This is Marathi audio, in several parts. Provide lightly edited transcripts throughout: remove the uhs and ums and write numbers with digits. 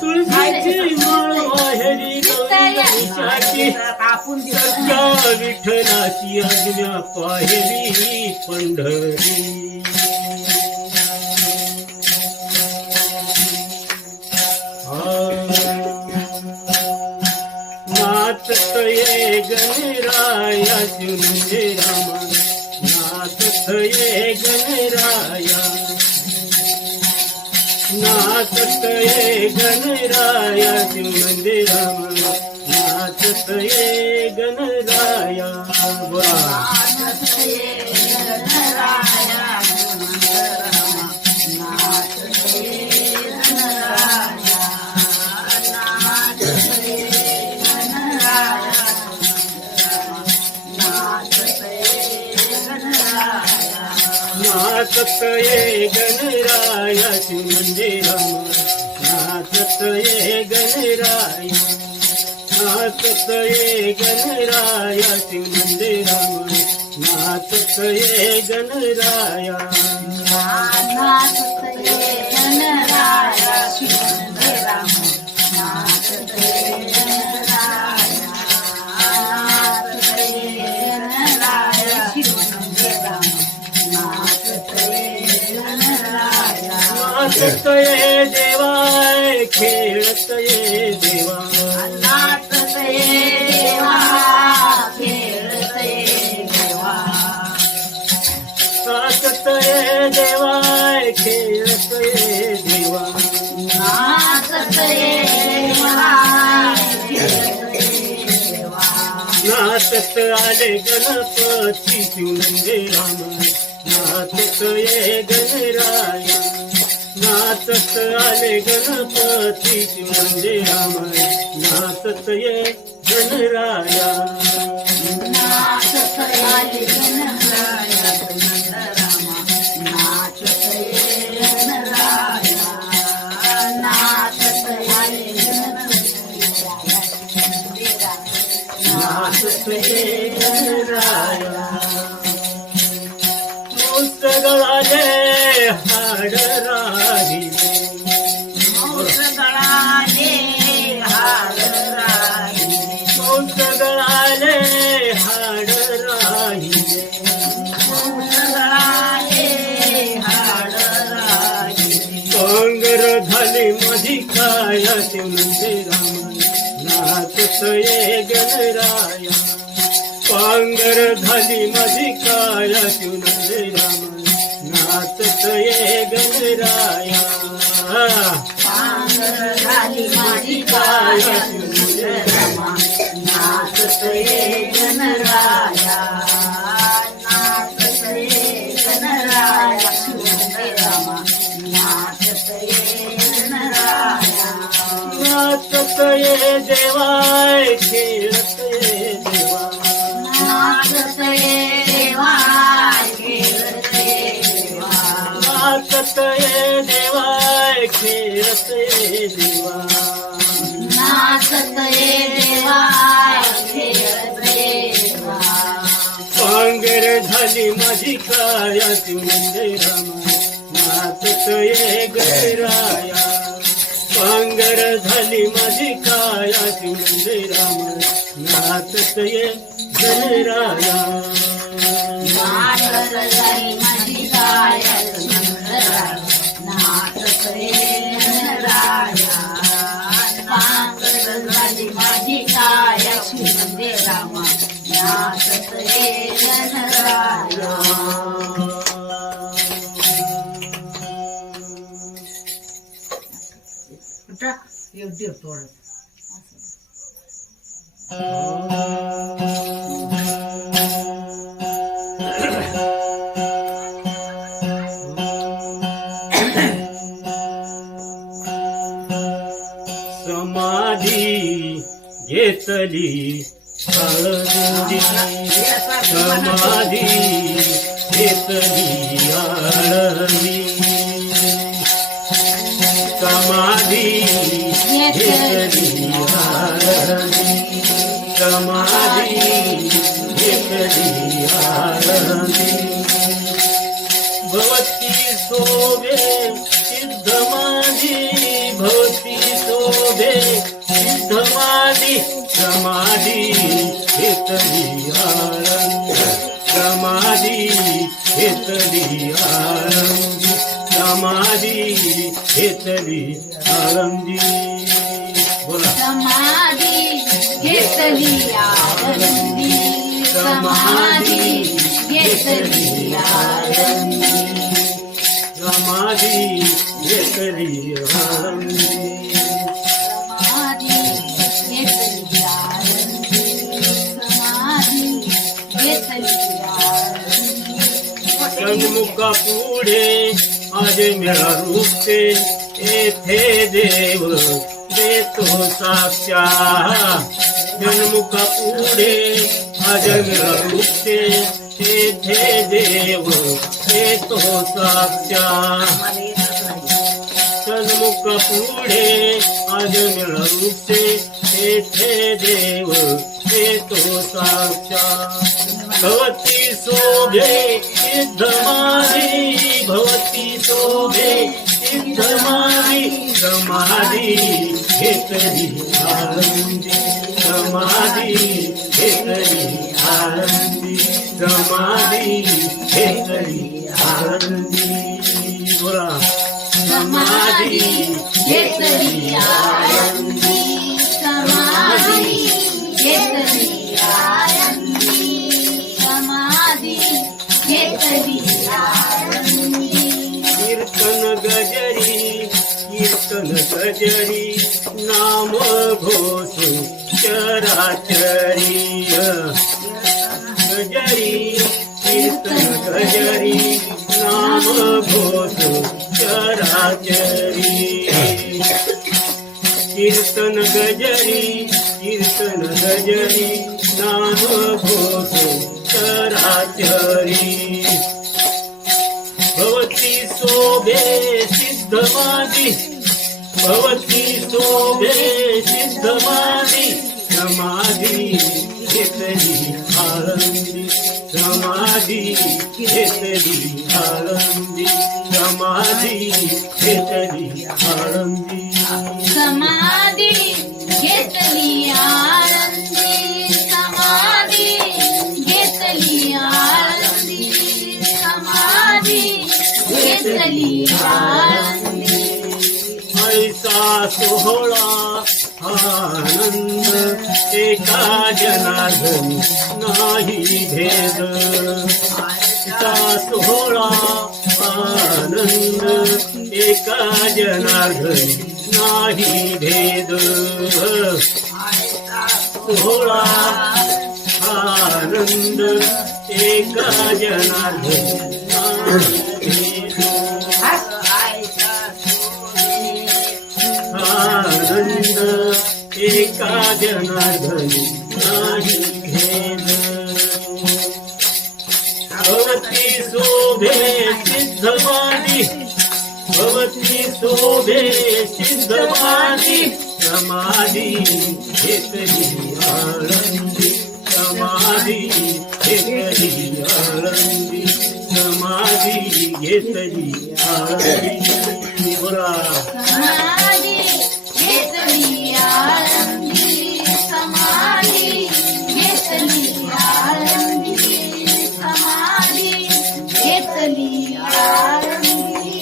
तुळशीची माळ वाहेरी गौरीशाची सख्या विठ्ठलाची आज्ञा पाहेली पंढरी नाचतये गणराया शिवनंदे रामा नाचतये गणराया नाचतये गणराया शिवनंदे रामा नाचतये गणराया नाचतये गणराया शिवनंदे रामा नाचतये गणराया नाचतये गणराया शिवनंदे रामा नाचतये गणराया नाचतये गणराया शिवनंदे रामा नाचतये गणराया नाचतये देवा खेळतये देवा नाचतये देवा खेळतये देवा नाचतये देवा खेळतये देवा नाचतये देवा नाचत आले गणपती शिवनंदे रामा नाचतये गणराया नाचत आले गणपती शिवनंदे रामा नाचतये गणराया नाचत आले गणराया रामा नाचतये गणराया नाचत आले नाचतये गणराया गळाले हाड राहिले गळाले हाड राहिले गळाले हाड राहिले गळाले हाड राहिले पांगर झाली माझी काया शिवनंदे रामा नाचतये गणराया पांगर झाली माझी काया शिवनंदे रामा नाचतये गणराया पांगर झाली माझी काया शिवनंदे रामा नाचतये गणराया नाचतये गणराया शिवनंदे रामा नाचतये गणराया नाचतये देवा खेळतये देवा नाचतये देवा खेळतये देवा नाचतये देवा खेळतये देवा नाचतये देवा खेळतये देवा पांगर झाली माझी काया शिवनंदे रामा नाचतये गणराया पांगर झाली माझी काया शिवनंदे रामा नाचतये गणराया पांगर झाली माझी काया शिवनंदे नाचतये गणराया पांगर झाली माझी काया शिवनंदे रामा नाचतये गणराया योग्य थोडं समाधी घेतली हळदी समाधी घेतली हळदी समाधी घेतली हळदी समाधी घेतली हळदी भवती शोभे सिद्धमाधी भवती शोभे सिद्धमाधी समाधी घेतली आनंद समाधी घेतली आनंदी समाधी घेतली आनंदी बोला समाधी घेतली आनंदी समाधी घेतली आनंदी समाधी घेतली आनंदी समाधी घेतली आनंदी समाधी घेतली आनंदी सन्मुखा पुढे आज मेळा रूपते येथे देव देतो साक्षात सन्मुखा पुढे आज मेळा रूपते येथे देव देतो साक्षात सन्मुखा पुढे आज मेळा रूपते येथे देव देतो साक्षात भवती शोभे सिद्धमाधी भवती शोभे सिद्धमाधी समाधी घेतली आनंदी समाधी घेतली आनंदी समाधी घेतली आनंदी बोला समाधी घेतली आनंदी समाधी घेतली आनंदी समाधी घेतली आनंदी कीर्तन गजरी नाम घोष चराचरी गजरी कीर्तन गजरी नाम घोष चराचरी कीर्तन गजरी नाम घोष चराचरी भवती शोभे सिद्धमाधी भवती शोभे सिद्धमाधी समाधी घेतली आनंदी समाधी घेतली आनंदी समाधी घेतली आनंदी समाधी घेतली आनंदी समाधी घेतली आनंदी समाधी घेतली आनंदी ऐसा सोहळा आनंद एका जनार्दन नाही भेद ऐसा सोहळा आनंद एका जनार्दन नाही भेद सोहळा आनंद एका जनार्दन नाही भेद आनंद एका जनार्दन नाही भेद भवती शोभे सिद्धमाधी भवती शोभे सिद्धमाधी समाधी घेतली आनंदी समाधी घेतली आनंदी समाधी घेतली आनंदी बोला समाधी घेतली आनंदी समाधी घेतली आनंदी समाधी घेतली आनंदी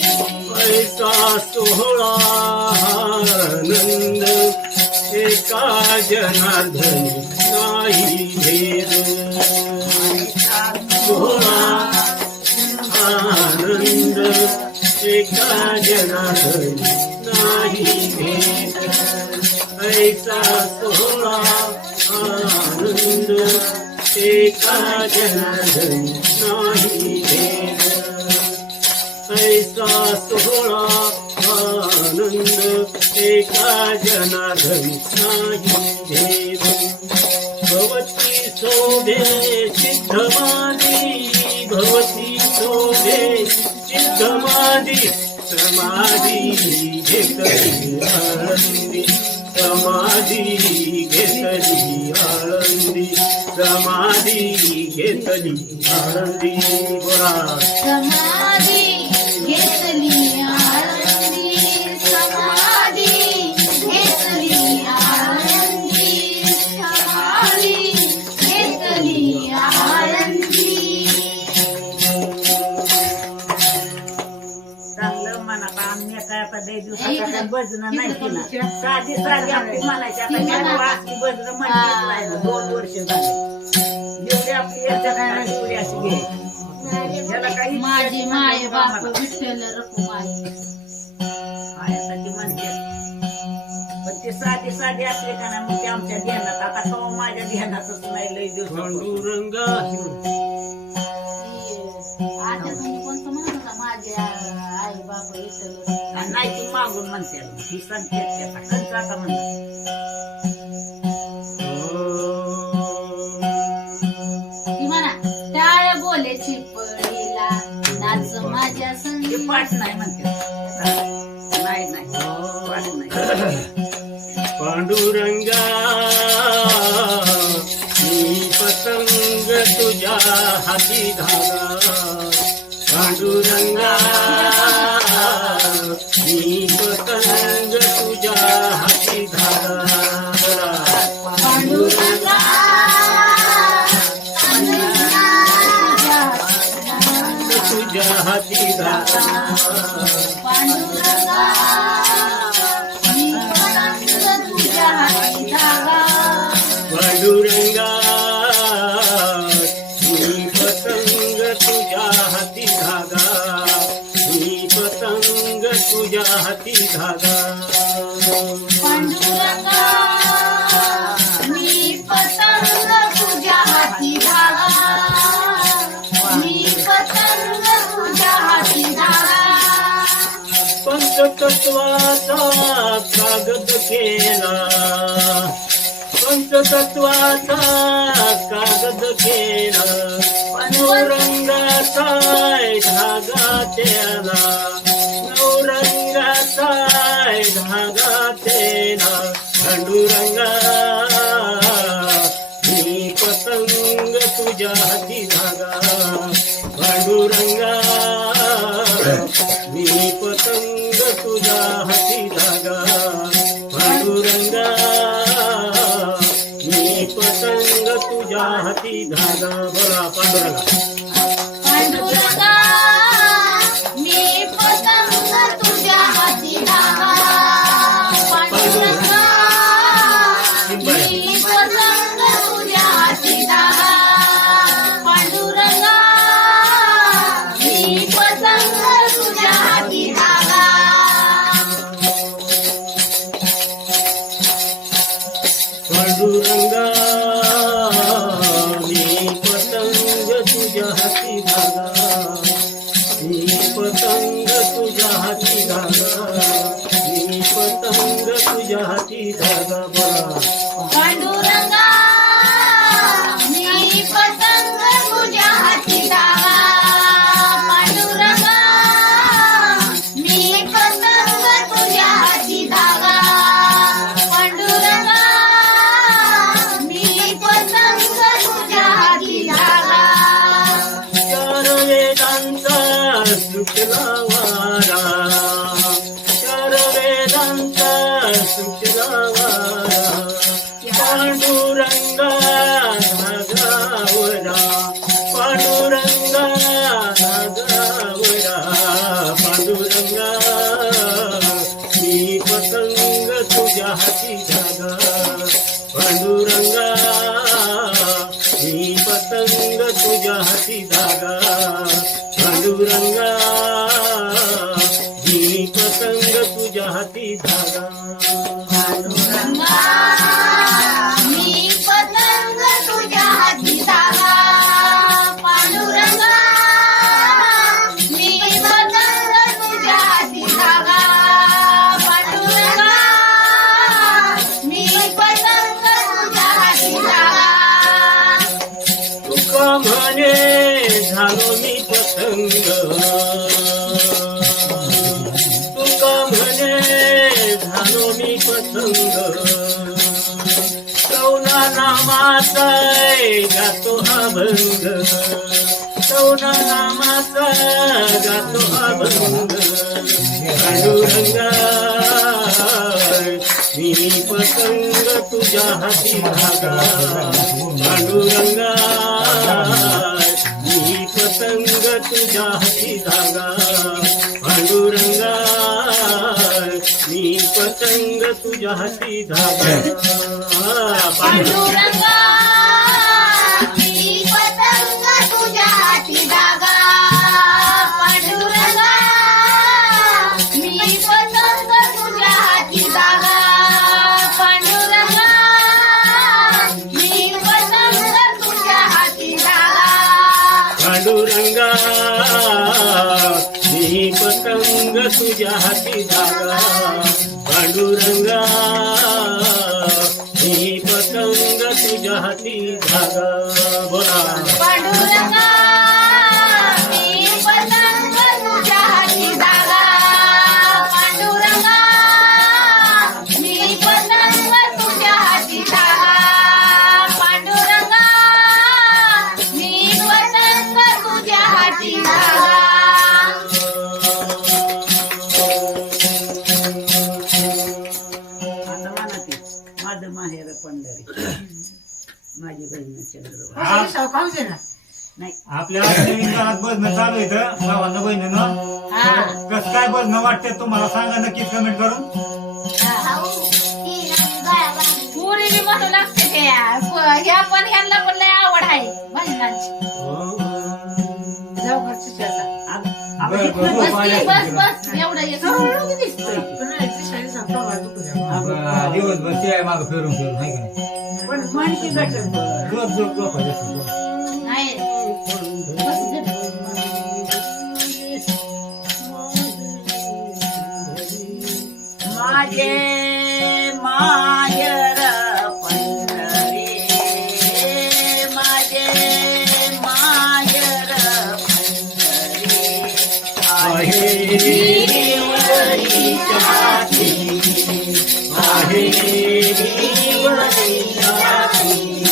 ऐसा सोहळा आनंद एका जनार्दन नाही भेद सोहळा आनंद एका जनार्दन नाही भेद ऐसा सोहळा आनंद एका जनार्दन नाही भेद ऐसा सोहळा आनंद एका जनार्दन नाही भेद भवती शोभे सिद्धमाधी भवती शोभे सिद्धमाधी समाधी घेतली आनंदी समाधी घेतली आनंदी समाधी घेतली आनंदी बोला समाधी आम्ही काय आता लय दिवसात भजन नाही केलं साधी साधी आपली म्हणायची आता त्या असली भजन म्हणतेच नाही ना 2 वर्ष झाले जेवढी आपली याच्या तेवढी अशी घ्यायची त्याला काही माझी माय बाप विठ्ठल रखुमाई आयासाठी म्हणते पण ते साधी साधी असले का ना मग ते आमच्या ध्यानात आता कवा माझ्या ध्यानातच नाही लय दिवस पांडुरंगा आता तुम्ही कोणतं म्हणत होता माझे आई बाप विठ्ठल नाही ती मागून म्हणते ही सांगते त्याचा खर्च आता म्हणतात ती म्हणा टाळ बोलेची पडीला नाच माझ्या संगी हे पाठ नाही म्हणते नाही नाही पाठ नाही पांडुरंगा मी पतंग तुझ्या हाती धागा पांडुरंगा मी पतंग तुझ्या हाती धागा पांडुरंगा तुझ्या हाती धागा पांडुरंगा मी पतंग तुझ्या हाती धागा पांडुरंगा मी पतंग तुझ्या हाती धागा मी पतंग तुझ्या हाती धागा पांडुरंगा मी पतंग तुझ्या हाती धागा मी पतंग तुझ्या हाती धागा पंचतत्वाचा कागद केला पंचतत्वाचा कागद केला नवरंगाचा धागा त्याला नवरंगाचा धागा त्याला पांडुरंगा मी पतंग तुझ्या हाती धागा पांडुरंगा मी पतंग तुझ्या हाती धागा पांडुरंगा मी पतंग तुझ्या हाती धागा बोला पांडुरंगा पांडुरंगा मी पतंग तुझ्या हाती धागा पांडुरंगा मी पतंग तुझ्या हाती धागा पांडुरंगा मी पतंग तुझ्या हाती धागा पांडुरंगा मी पतंग तुझ्या हाती धागा मी पतंग तुझ्या हाती धागा मी पतंग तुझ्या हाती धागा बोला पांडुरंगा मी पतंग तुझ्या हाती धागा पांडुरंगा मी पतंग तुझ्या हाती धागा पांडुरंगा मी पतंग तुझ्या हाती धागा चार वेदांचा सुटला वारा चार वेदांचा सुटला वारा पांडुरंगा धागावरा पांडुरंगा धागावरा पांडुरंगा मी पतंग तुझ्या हाती धागा पांडुरंगा मी पतंग तुझ्या हाती धागा पांडुरंगा मी पतंग तुझ्या हाती धागा पांडुरंगा मी पतंग तुझ्या हाती धागा पांडुरंगा मी पतंग तुझ्या हाती धागा पांडुरंगा मी पतंग तुझ्या हाती धागा तुका म्हणे झालो मी पतंग तुका म्हणे झालो मी पतंग कौना नामाचा गातो हा भंग कौना नामाचा गातो हा भंग पांडुरंगा मी पतंग तुझ्या हाती धागा पांडुरंगा मी पतंग तुझ्या हाती धागा पांडुरंगा तुझ्या हाती धागा पांडुरंगा पांडुरंगा मी पतंग तुझ्या हाती धागा पांडुरंगा मी पतंग तुझ्या हाती धागा पांडुरंगा मी पतंग तुझ्या हाती धागा पांडुरंगा मी पतंग तुझ्या हाती धागा पांडुरंगा मी पतंग तुझ्या हाती धागा बोला पांडुरंगा मी पतंग तुझ्या हाती धागा पांडुरंगा मी पतंग तुझ्या हाती धागा पांडुरंगा मी पतंग तुझ्या हाती धागा आता म्हणा ती माझं माहेर पंढरी माझी बहीण चंद्रभागा नाही आपल्या नवीन काळात बसणं चालू इथं भावांना बहिणीनं कसं काय बसणं वाटतं तुम्हाला सांगा नक्की कमेंट करून पुरी म्हणू लागते ते ह्या पण ह्यांना पण लय आवड आहे महिलांची बरं, बरं, बस बरं. की, बस बस एवढं एक दिसतोय दिवसभर ते आहे मागं फिरून फिरून आहे का नाही पण माणशी गटन झोपायचं नाही बस गं. माझे मायर पंढरी माझे मायर पंढरी आहे देवरीच्या हाती, आहे देवरीच्या हाती,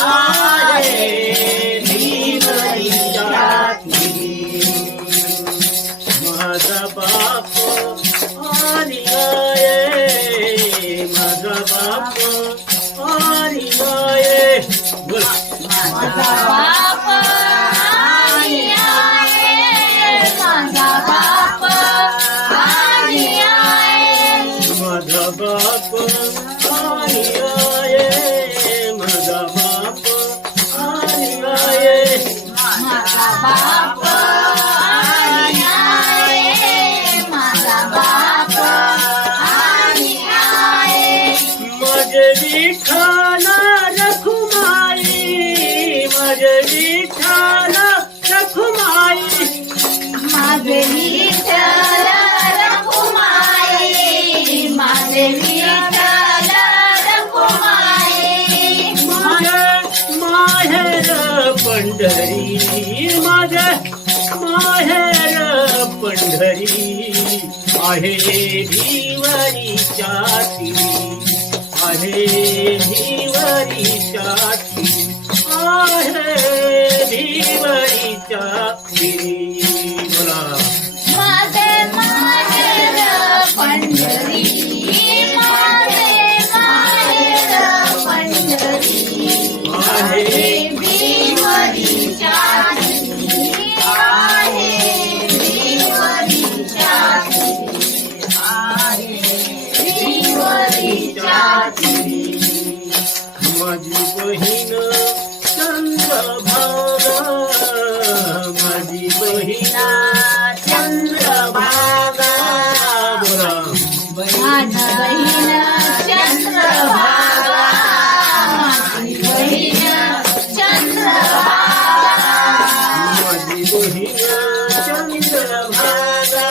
आहे देवरीच्या हाती. माझा बाप आणि आहे, माझा बाप आणि आहे. बोला माझा बाप आणि आहे, माझा बाप आणि आहे. माझा बाप आणि आहे, माझा बाप आणि आहे. माझा बाप आणि आहे, माझा बाप आणि आहे. माझे विठ्ठल रखुमाई, माझे विठ्ठल रखुमाई, माझे विठ्ठल रखुमाई, माझे विठ्ठल रखुमाई. माहेर पंढरी, माझे माहेर पंढरी, आहे भिवरीच्या ती, आहे भिवरीच्या ती, आहे भिवरीच्या ती. बोला माझे माहेर पंढरी, माझे माहेर पंढरी, आहे भिवरीच्या ती, आहे भिवरीच्या ती, आहे भिवरीच्या ती. माझी बहीण चंद्रभागा, माझी बहीण चंद्रभागा. बोला माझी बहीण चंद्रभागा, माझी बहीण चंद्रभागा, माझी बहीण चंद्रभागा,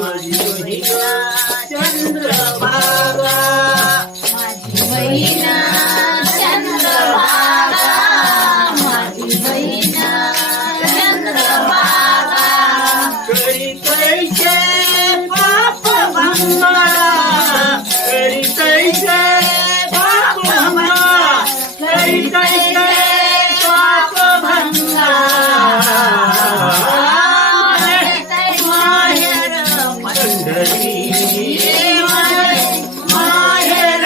माझी बहीण चंद्रभागा. माझी बहीण चंद्रभागा, माझी बहीण चंद्रभागा. करी कैसे पाप भंगा, करी कैसे पाप भंगा, करी कैसे पाप भंगा. माहेर पंढरी, माहेर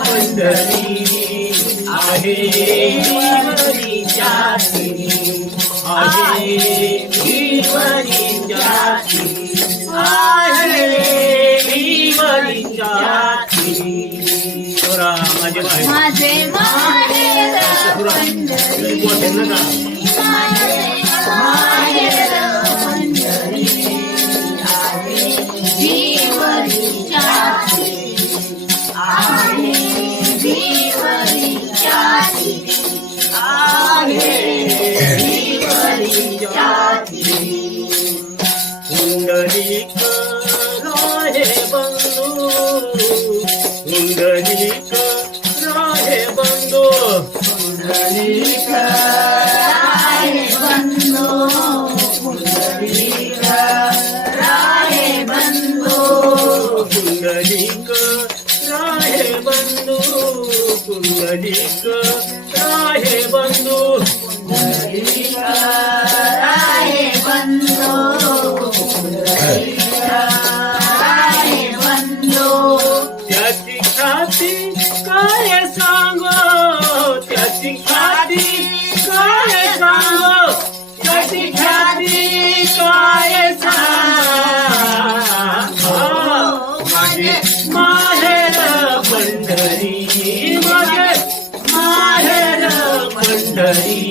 पंढरी, आहे भिवरीच्या ती, आहे भिवरीच्या ती, आहे भिवरीच्या ती. माहेर नका पुंडलिक राहे बंधू पुंडलिक राहे बंधू पुंडलिक राहे बंधू पुंडलिक राहे बंधू पुंडलिक राहे बंधू पुंडलिक राहे बंधू पुंडलिक राहे बंधू त्याची ख्याती काय सांगो त्याची ख्याती काय सांगो त्याची ख्याती काय सांगो माझे माहेर पंढरी माझे माहेर पंढरी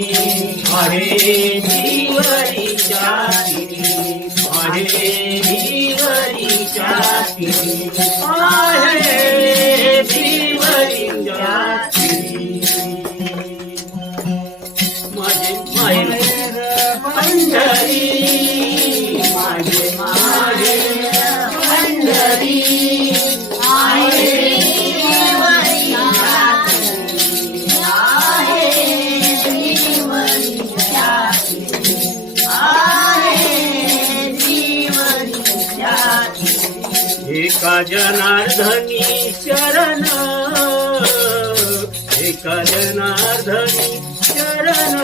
आहे जीवरीच्या आहे जीवरीच्या आहे जीवरीच्या माझे माहेर पंढरी माझे माहेर पंढरी आहे एका जनार्दनी शरण एका जनार्दनी शरण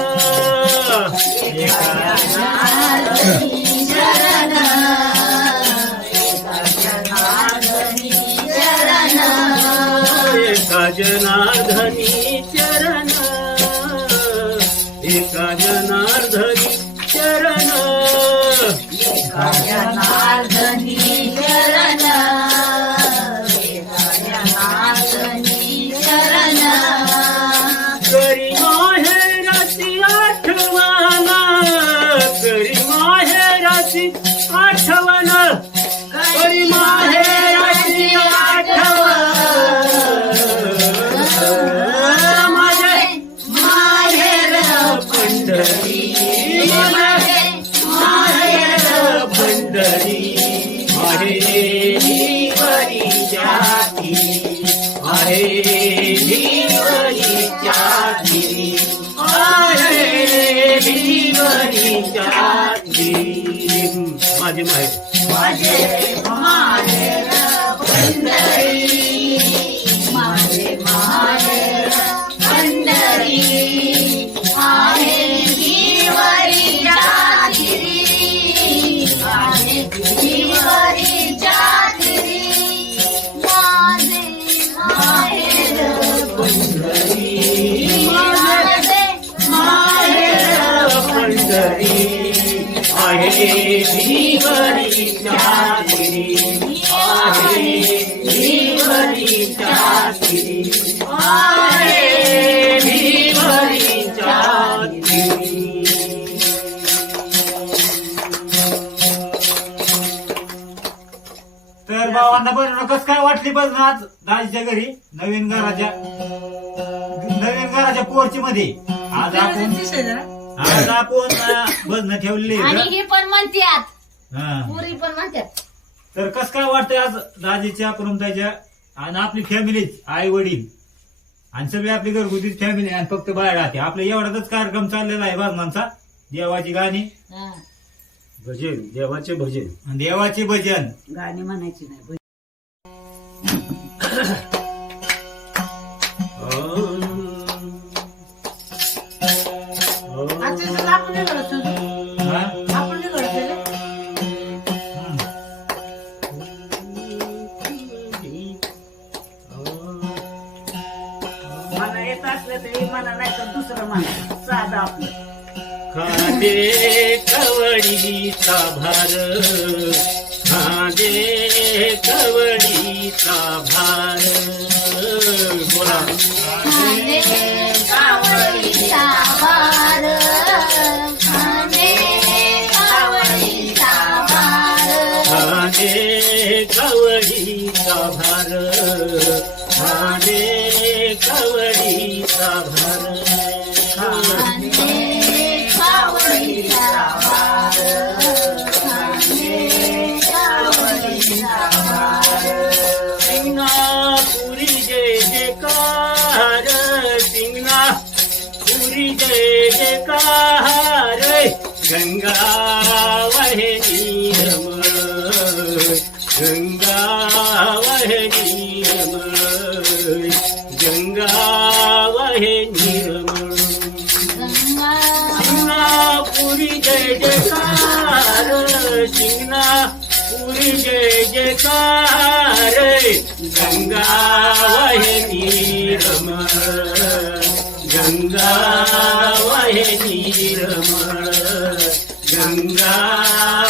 एका जनार्दनी शरण एका जनार्दनी चरण एका जनार्दनी चरण एका जनार्दनी चरण करी माहेराची आठवण करी माहेराची आठवण करी माहेराची आठवण माझे माहेर पंढरी माझे माहेर पंढरी आहे जीवरी जाती आहे जीवरी जाती आहे जीवरी जाती माझे माहेर माझे माहेर पंढरी माझे माहेर पंढरी आहे जीवरी जाती आहे जीवरी जाती माझे माहेर पंढरी माझे माहेर पंढरी आहे जीवरी जाती आहे जीवरी जाती आहे जीवरी जाती तर भावांना बरं कसं काय वाटली बघ आज दाजीच्या घरी नवीन घराच्या पोर्ची मध्ये आज आपण भजन ठेवलेली आणि ही पण म्हणतात हा पुरी पण म्हणतात. तर कसं काय वाटतंय आज दाजीच्या पुरमताच्या आणि आपली फॅमिली आई वडील आणि सगळी आपली घरगुतीच फॅमिली आणि फक्त बाहेर राहते आपल्या एवढाच कार्यक्रम चाललेला आहे भजनांचा देवाची गाणी हा. भजन देवाचे भजन आणि देवाचे भजन गाणी म्हणायची नाही हा? मला येत असलं तरी मला नाही तर दुसरं म्हणा साधं आपलं खांदे कवडीचा भार खांदे कवडीचा भार बोला कावडीचा भार कवडीचा भार खांदे कवडीचा भार सिंगनापुरी जय जयकार सिंगनापुरी जय जयकार गंगा वहे नीरमळ गंगा वहे नीरमळ गंगा वहे नीरमळ सिंगनापुरी जय जयकार सिंगनापुरी जय जयकार गंगा वहे नीरमळ गंगा वहे नीरमळ गंगा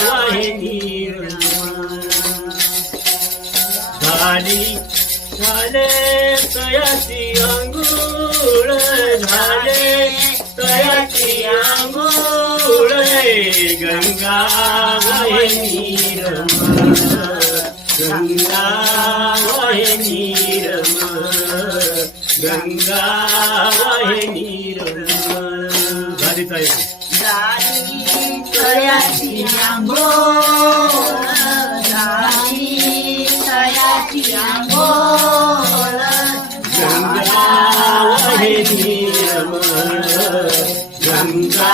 वहे नीरमळ झाले तयाची अंघोळ झाले तयाची अंघोळ गंगा वहे नीरमळ गंगा वहे नीरमळ गंगा वहे नीरमळ झाली तयाची अंघोळ तयाची अंघोळ गंगा वहे नीरमळ गंगा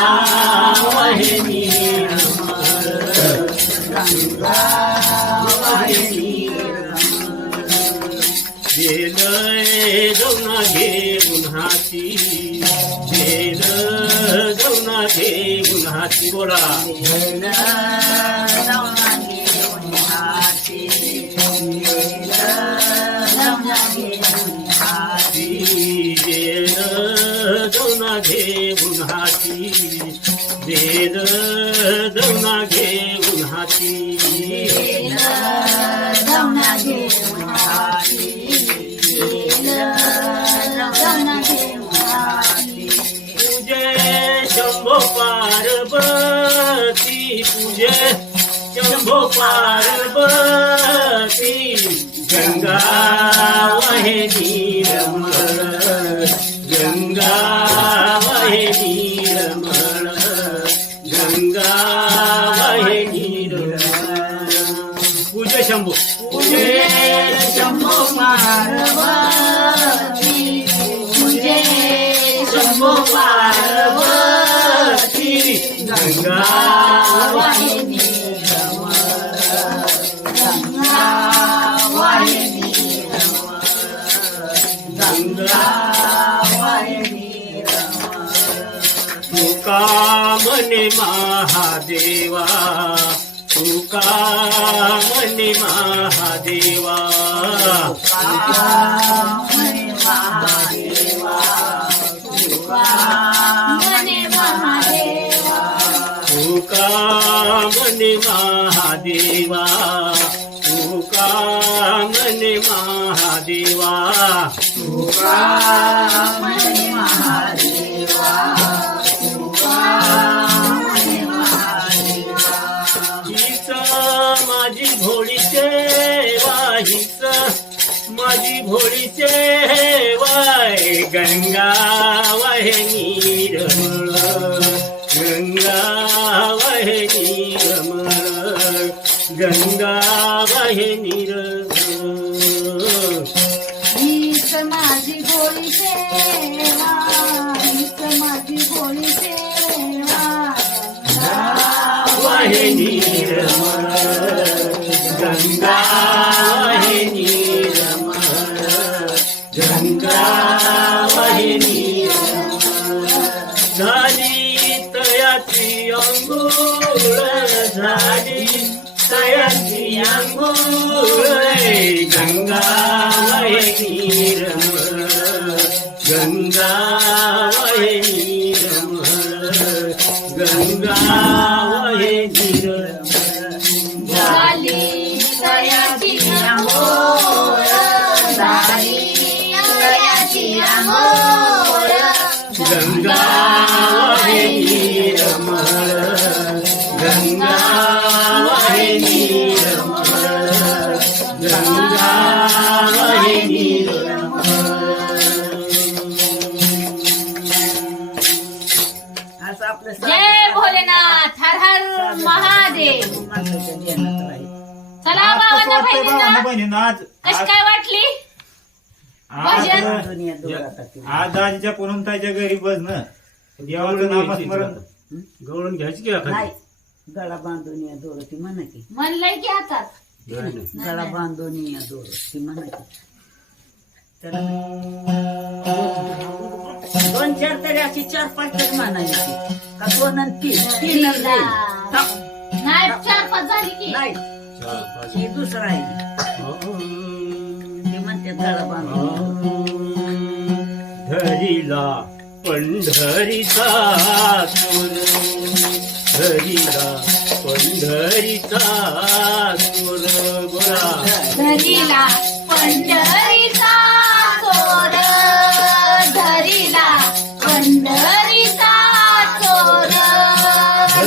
वहे नीरमळ गंगा वहे नीरमळ गेलंय जाऊना घेऊन हाती गेलं जाऊना घेऊन हाती बोला जाऊना घेऊन हाती वेद जाऊना घेऊन हाती पूजे शंभो पार्वती पूजे शंभो पार्वती गंगा वहे नीरमळ गंगा वहे नीरमळ गंगा वहे नीरमळ पूजे शंभो पूजे शंभो पार्वती पूजे शंभो पार्वती गंगा वहे नीरमळ गंगा वहे नीरमळ गंगा तुका मने महादेवा तुका मने महादेवा मने महादेवा मने महादेवा तुका मने महादेवा तुका मने महादेवा तुका मने महादेवा हीच माझी भोळी सेवा हीच माझी भोळी सेवा गंगा वहे नीरमळ गंगा वहे नीरमळ गंगा वहे नीरमळ हीच माझी भोळी सेवा हीच माझी भोळी सेवा वहे नीरमळ गंगा वहे नीरमळ गंगा वहे नीरमळ झाली तयाची अंघोळ झाली तयाची अंघोळ गंगा वहे नीरमळ गंगा वहे नीरमळ गंगा वहे नीरमळ झाली तयाची अंघोळ झाली तयाची अंघोळ गंगा वहे नीरमळ गंगा वहे नीरमळ वाटतंय भावांनो बहिणींनो आज कशी काय वाटली आज दुनिया दोरात ती. आज दाजीच्या पूनमताईच्या घरी बसणं देवाचं नामस्मरण गवळून घ्यायची की एखादी? नाही गळा बांधून या दोर ती म्हणा की म्हणलंय की हातात नाही, नाही. गळा बांधून या दोर ती म्हणा की त्याला 2-4 तरी अशी 4-5 तरी म्हणायची का 2 आणि 3 नाही 4-5 झाली की नाही चार, पाच. ही दुसरा आहे ते म्हणते गळा बांधून धरिला पंढरीचा सूर, धरिला पंढरीचा सूर. बोला धरीला पंढरीचा चोर धरीला पंढरीचा चोर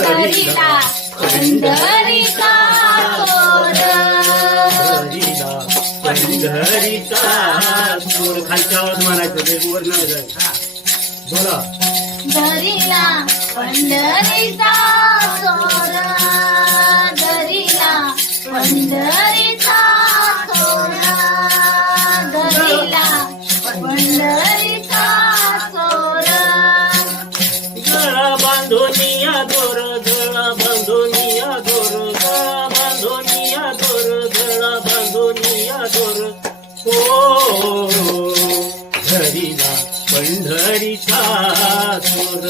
धरीला पंढरीचा चोर धरिला पंढरीचा सूर. खालच्या आवाज म्हणायचं ते वर नाही जायचं. बोला धरीला पंढरीचा चोर धरीला पंढरीचा चोर धरीला पंढरीचा चोर गळा बांधोनिया दोर, गळा बांधोनिया दोर, गळा बांधोनिया दोर, गळा बांधोनिया दोर. हो धरिला पंढरीचा सूर,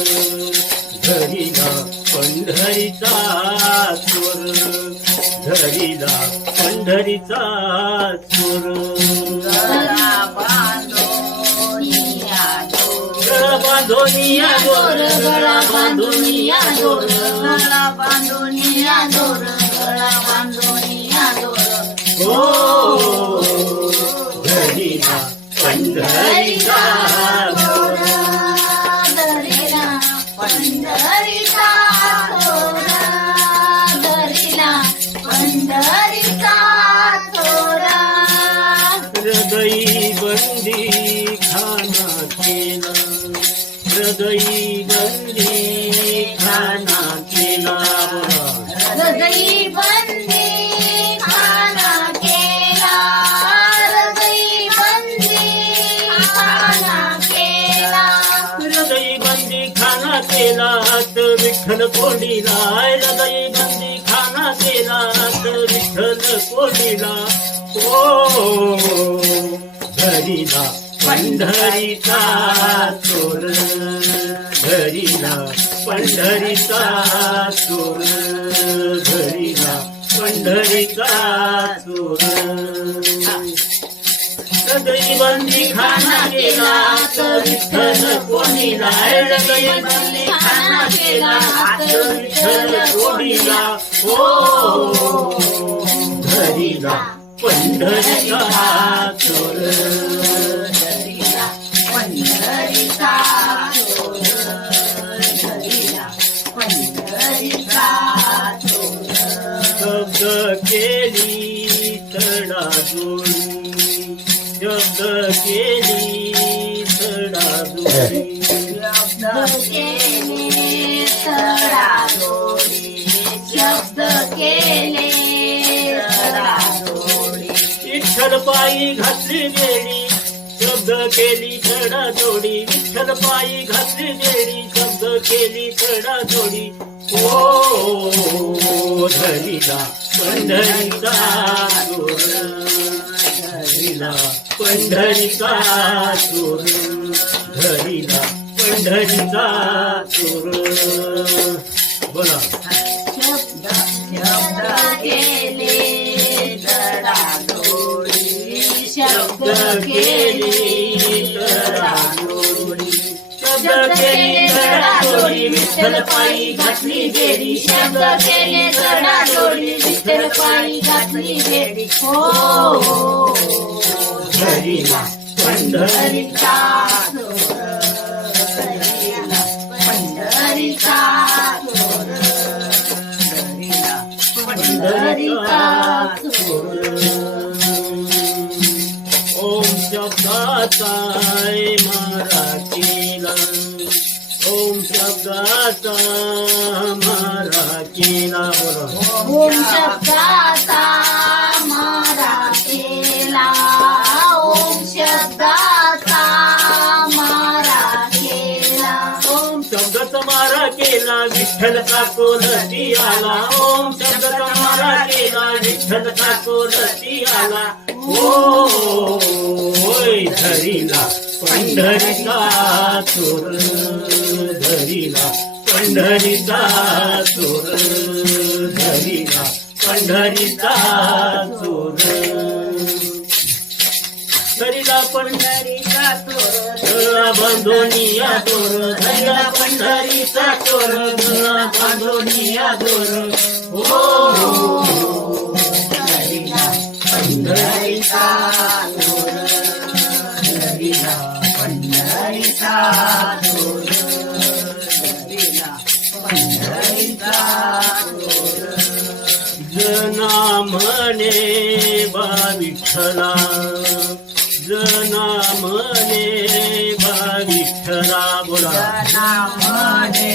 धरिला पंढरीचा सूर, धरिला पंढरीचा सूर. गळा बांधोनिया दोर गळा बांधोनिया दोर, गळा बांधोनिया दोर गळा बांधोनिया दोर गळा बांधोनिया दोर हो धरिला पंढरीचा चोर धरीला पंढरीचा चोर धरीला पंढरीचा चोर हृदयी बंदी खाना केला, हृदयी बंदी खाना केला. हृदयी बंदी खाना केला हृदयी बंदी खाना केला हृदयी बंदी खाना केला तर विठ्ठल कोंडीला, हृदयी बंदी खाना केला तर विठ्ठल कोंडीला. ओ धरिला पंढरीचा चोर, धरिला पंढरीचा चोर, धरिला पंढरीचा चोर. हृदयी बंदी खाना केला तर विठ्ठल कोणीला, हृदयी बंदी खाना केला तर विठ्ठल कोणीला. ओ धरिला पंढरीचा चोर, धरिला पंढरीचा चोर धरिला पंढरीचा चोर शब्द केली तडाजोडी, शब्द केली तडाजोडी. शब्द केले तडाजोडी शब्द केले तडाजोडी विठ्ठल पायी घातली बेडी, शब्द केली तडाजोडी. विठ्ठल पायी घातली बेडी, शब्द केली तडाजोडी. ओ धरिला पंढरीचा चोर, धरिला पंढरीचा चोर, धरिला पंढरीचा चोर. बोला शब्द केले तडाजोडी शब्द केली तडाजोडी, शब्द केली तडाजोडी. विठ्ठल पायी घातली बेडी, शब्द केले तडाजोडी विठ्ठल पायी घातली बेडी हो धरिला पंढरीचा पंढरीचा चोर पंढरीचा चोर ओम शब्दाचा मारा केला, ओम शब्दाचा मारा केला. बोला ओम शब्दाचा मारा विठ्ठल का कोलती आला ओम शब्द तुम्हाला केला विठ्ठल का कोलती आला होय धरीला पंढरीचा चोर धरीला पंढरीचा चोर धरीला पंढरीचा चोर धरीला पंढरीचा चोर धरला बांधोनिया दोर धरला पंढरीचा चोर धरला बांधोनिया दोर हो धरीला पंढरीचा चोर धरीला पंढरीचा चोर धरीला पंढरीचा चोर जना म्हणे बा विठ्ठला जना म्हणे बा विठ्ठला बोला जना म्हणे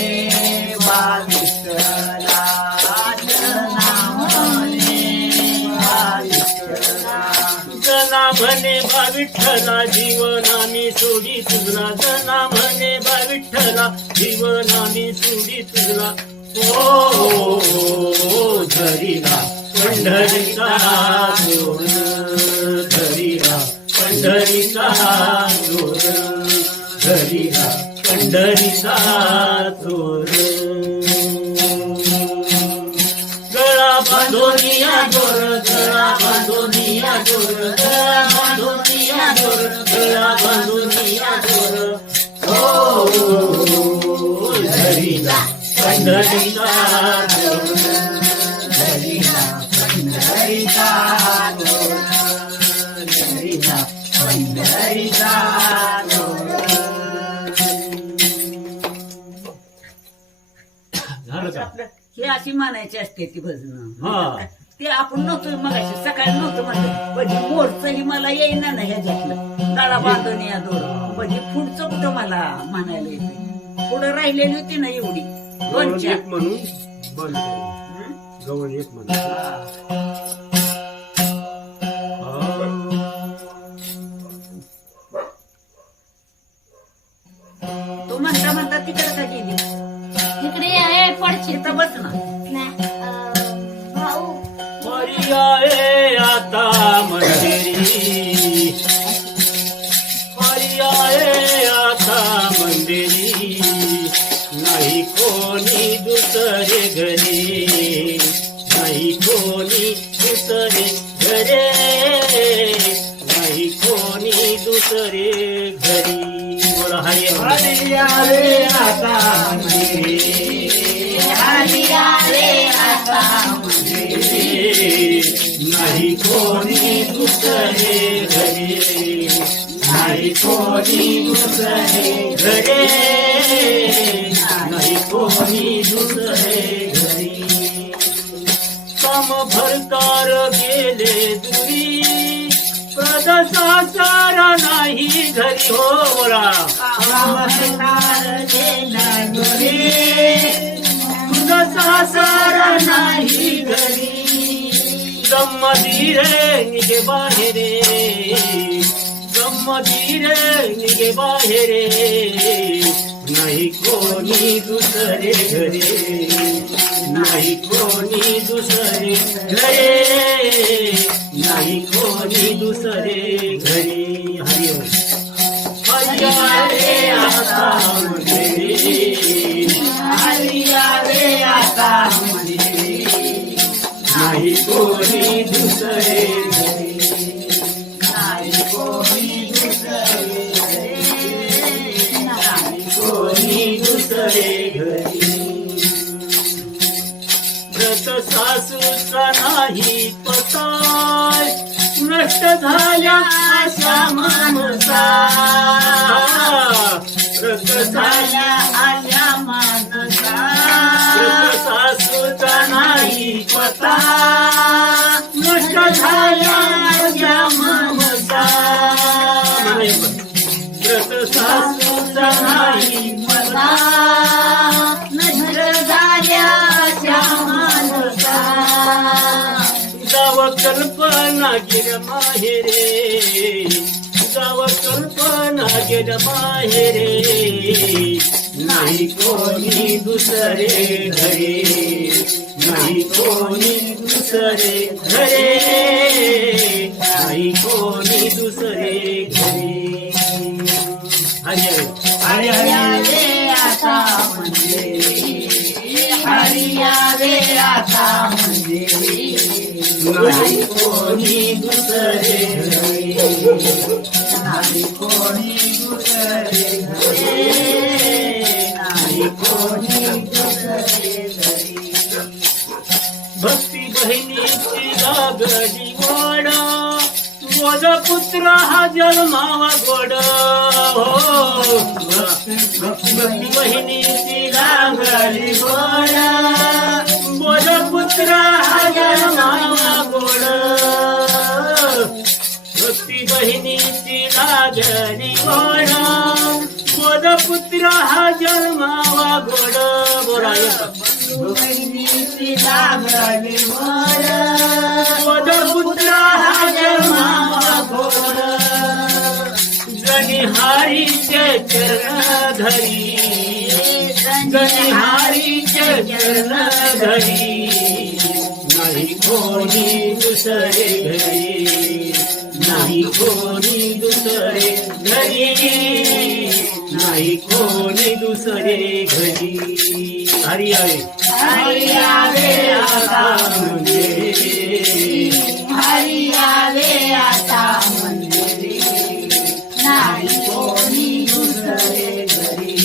बा विठ्ठला जना म्हणे बा विठ्ठला जना म्हणे बा विठ्ठला जीवनामी सोडी तुझला जना म्हणे बा विठ्ठला जीवनामी सोडी तुझला ओ धरीला पंढरीचा चोर धरीला पंढरीचा चोर धरीला पंढरीचा चोर गळा बांधोनिया दोर गळा बांधोनिया दोर गळा बांधोनिया दोर गळा बांधोनिया दोर हो धरीला पंढरीचा चोर धरीला पंढरीचा चोर धरीला पंढरीचा चोर झालं का आपलं हे अशी म्हणायची असते ती भजन हा. ते आपण नव्हतो मगाशी सकाळी नव्हतं म्हणलं पण मोरचंही मला येईना ना ह्याच्यातलं गाळा बांधून या दोर पण पुढचं कुठं मला म्हणायला येते पुढं राहिलेली होती ना एवढी दोन चार म्हणून बंद गवळ येत म्हणून तो म्हणता म्हणता तिकडे का गेली इकडे ये पडची तिथं बस ना भाऊ पर्याय आता मंदिरी पर्याय आता मंदिरी नाही कोणी दुसरे घरी नाही कोणी दुसरे घरे नाही कोणी दुसरे घरी बोला हरियारे आता मंदिरी हरियारे आता नाही कोणी दुसरे घरे नाही कोणी दुसरे घरे नाही कोणी दुसरे घरी कम भरतार गेले दुरी पद सासार नाही घरी हो बोला तुझ सासार नाही घरी गम्मती रे निघे बाहेरे गम्मती रे निघे बाहेरे नाही कोणी दुसरे घरे नाही कोणी दुसरे घरे नाही कोणी दुसरे घरी हरिओम हरियारे आता मंदिरी हरियारे आता मंदिरी नाही कोणी दुसरे घरी नाही कोणी दुसरे घरी नाही कोणी दुसरे घरी व्रत सासूचा नाही पताय नष्ट झाल्या आशा ममता व्रत झाल्या आशा मानसा व्रत सासूचा नाही पता नष्ट झाल्या आशा ममता व्रत सासूचा नाही पता नष्ट झाल्या आशा मानसा जाव कल्पना गिर माहेरे जाव कल्पना गेल्या बाहेरे नाही कोणी दुसरे घरी नाही कोणी दुसरे घरे नाही कोणी दुसरे घरी हरी हरी हरी यावे आता मंदिरी हरी यावे आता मंदिरी नाही कोणी दुसरे घरी नाही कोणी दुसरे घरी नाही कोणी दुसरे घरी भक्ती बहिणीची लागली गोड गोद पुत्र हा जन्मावा गोड हो भक्ती बहिणीची लागली गोड गोद पुत्र हा जन्मावा गोड भक्ती बहिणीची लागली गोड गोद पुत्र हा जन्मावा गोड बोराय बहिणीची लागली गोड गोद पुत्र हा जन्मावा गोड गणिहारीचे चरण धरी गणिहारीचे चरण धरी नाही कोणी दुसरे घरी नाही कोणी दुसरे घरी नाही कोणी दुसरे घरी हरी आहे हरी यावे आता मंदिरी हरी यावे आता मंदिरी नाही कोणी दुसरे घरी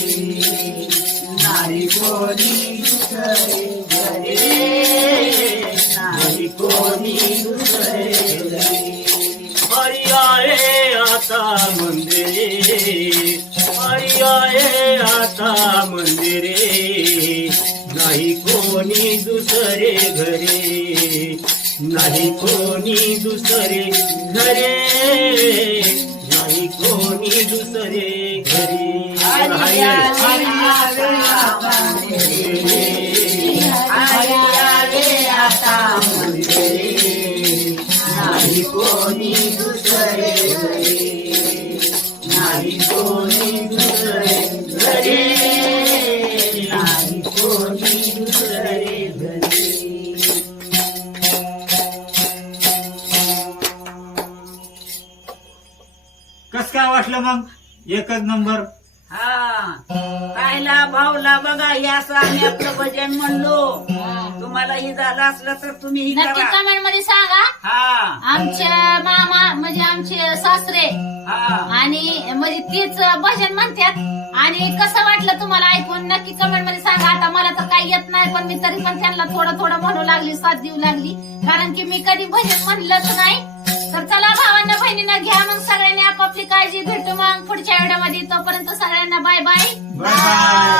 नाही कोणी दुसरे घरी नाही कोणी दुसरे घरी हरी आहे आता मंदिरे हरी आहे आता मंदिरे नाही कोणी दुसरे घरे नाही कोणी दुसरे घरे नाही कोणी दुसरे घरी हरी यावे आता मंदिरी हरी यावे आता मंदिरी नाही कोणी दुसरे घरी नाही कोणी दुसरे घरी नाही कोणी दुसरे घरी कस काय वाटलं मग एकच नंबर हा ताईला भाऊला बघा हे असं आम्ही आपलं भजन म्हणलो तुम्हाला ही झालं असलं तर तुम्ही ही नक्की करा कमेंट मध्ये सांगा हा आमचे मामा म्हणजे आमचे सासरे हा आणि म्हणजे तीच भजन म्हणतात आणि कसं वाटलं तुम्हाला ऐकून नक्की कमेंट मध्ये सांगा. आता मला तर काही येत नाही पण मी तरी पण त्यांना थोडं थोडं म्हणू लागली साथ देऊ लागली कारण की मी कधी भजन म्हणलंच नाही. तर चला भावांना बहिणींना घ्या मग सगळ्यांनी आपापली काळजी भेटू मग पुढच्या व्हिडिओ मध्ये. तोपर्यंत सगळ्यांना बाय बाय. Bye bye.